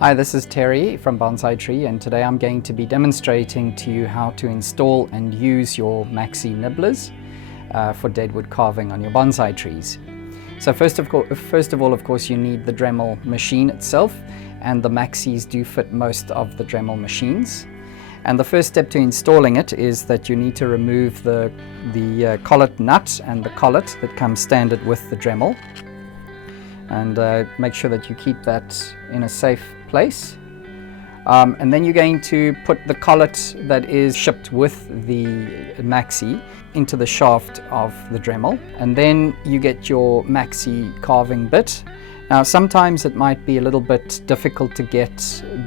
Hi, this is Terry from Bonsai Tree, and today I'm going to be demonstrating to you how to install and use your Maxi Nibblers for deadwood carving on your bonsai trees. So first of all, of course, you need the Dremel machine itself, and the Maxis do fit most of the Dremel machines. And the first step to installing it is that you need to remove the collet nut and the collet that comes standard with the Dremel, and make sure that you keep that in a safe place. And then you're going to put the collet that is shipped with the Maxi into the shaft of the Dremel, and then you get your Maxi carving bit. Now sometimes it might be a little bit difficult to get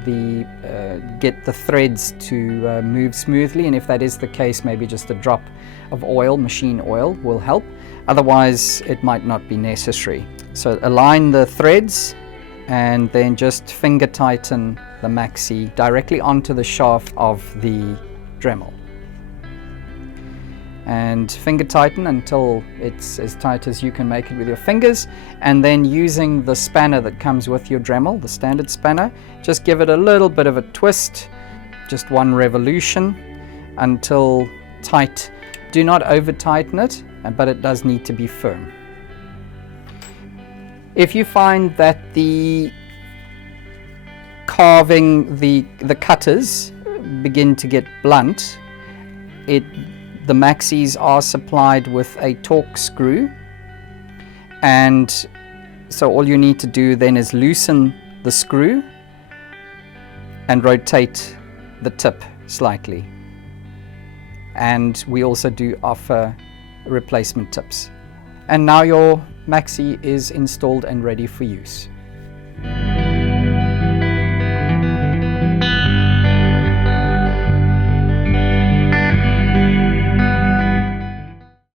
the threads to move smoothly, and if that is the case, maybe just a drop of oil, machine oil, will help. Otherwise it might not be necessary. So align the threads and then just finger tighten the Maxi directly onto the shaft of the Dremel. And finger tighten until it's as tight as you can make it with your fingers, and then using the spanner that comes with your Dremel, the standard spanner, just give it a little bit of a twist, just one revolution until tight. Do not over tighten it, but it does need to be firm. If you find that the carving, the cutters begin to get blunt, the Maxis are supplied with a torque screw, and so all you need to do then is loosen the screw and rotate the tip slightly. And we also do offer replacement tips. And now your Maxi is installed and ready for use.